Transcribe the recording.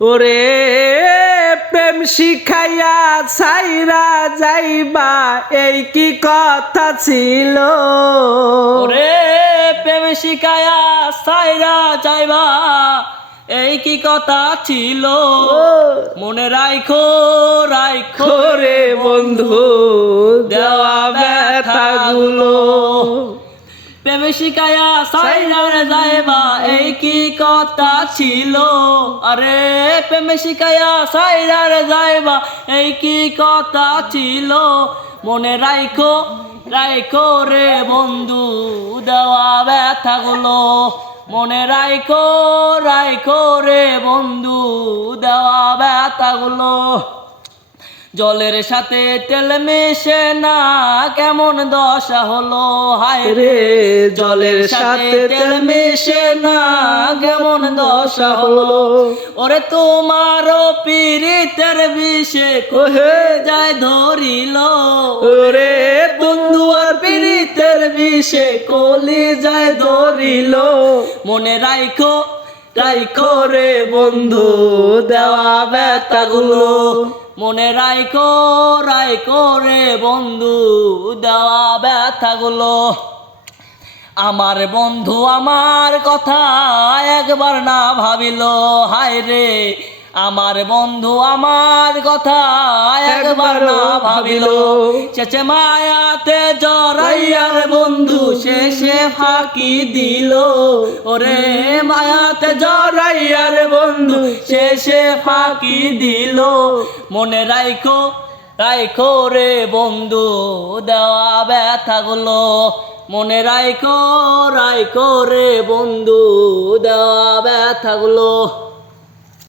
ওরে প্রেম শিখাইয়া ছাইরা যাইবা এই কি কথা ছিল। ওরে প্রেম শিখায়া সাইরা যাইবা এই কি কথা ছিল। মনে রাইখো রাইখো ওরে বন্ধু দেওয়া ব্যথাগুলো। প্রেম শিখায়া সাইরা যাইবা এই কি কথা ছিল। আরে প্রেম শিখায়া সাইরা যাইবা এই কি কথা ছিল। মনে রাইখো রাইখো রে বন্ধু দেওয়া ব্যথাগুলো। মনে রাইখো রাইখো রে বন্ধু দেওয়া ব্যথাগুলো। জলের সাথে তেল মিশে না কেমন দশা হলো। হায় রে জলের সাথে তেল মিশে না কেমন দশা হলো। ওরে তোমারও পীড়িতের বিষে কহে যায় ধরিল। ওরে বন্ধু আর পীড়িতের বিষে কলি যায় ধরিল। মনে রাইখো রাইখো রে বন্ধু দেওয়া ব্যথাগুলো। মনে রাইখো রাইখো রে বন্ধু দেওয়া ব্যথাগুলো। আমার বন্ধু আমার কথা একবার না ভাবিল। হায় রে আমার বন্ধু আমার কথা একবার না ভাবিল। শেষে মায়াতে জড়াইয়ার বন্ধু শেষে ফাঁকি দিল। ওরে মায়াতে জড়াইয়ার বন্ধু শেষে ফাঁকি দিল। মনে রাইখো রাইখো রে বন্ধু দেওয়া ব্যথাগুলো। মনে রাইখো রাইখো রে বন্ধু দেওয়া ব্যথাগুলো।